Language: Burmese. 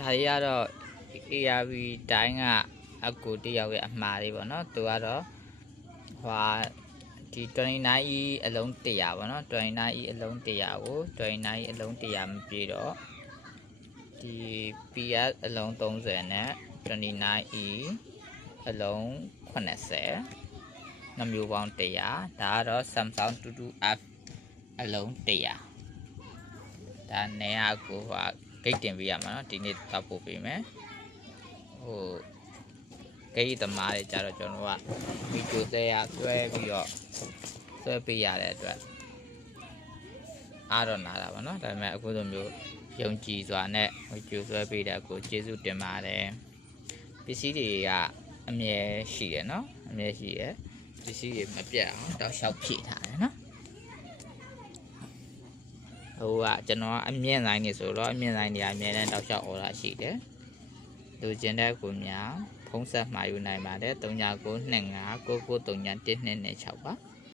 ဒါရီကတော့ ARV တိုင်းကအကူတယောက်ရဲ့အမှားလေးပေါ့နော်သူကတော့ဟွာဒီ29 E အလုံး100ပေါ့နော်29 E အလုံး100ကို29 E အလုံး100မပြေတော့ဒီ PS အလုံး30နဲ့29 E အလုံး80နှမျိုးပေါင်း100ဒါကတော့ Samsung 22F အလုံး100ဒါနဲ့အကူဟွာဂိတ်တင်ပေးရမှာနော်ဒီနေ့တောက်ပို့ပေးမယ်ဟိုဂိတ်သမားတွေကြတော့ကျွန်တော်ကဗီဒီယိုဆက်ရဆွဲပြီးတော့ဆွဲပေးရတဲ့အတွက်အားတော့နာတာပါနော်ဒါပေမဲ့အခုလိုမျိုးယုံကြည်စွာနဲ့ဗီဒီယိုဆွဲပေးတဲ့ကိုကျေးဇူးတင်ပါတယ်ပစ္စည်းတွေကအမြဲရှိတယ်နော်အမြဲရှိတယ်ပစ္စည်းတွေမပြတ်အောင်တောက်လျှောက်ဖြည့်ထားတယ်နော်ဟိုကကျွန်တော်အမြင့်ဆိုင်နေဆိုတော့အမြင့်ဆိုင်နေရာအမြဲတမ်းတောက်လျှောက်အော်တာရှိတယ်လူကျင်တဲ့ကိုများဖုံးဆက်မှာယူနိုင်ပါတယ်399259933126ပါ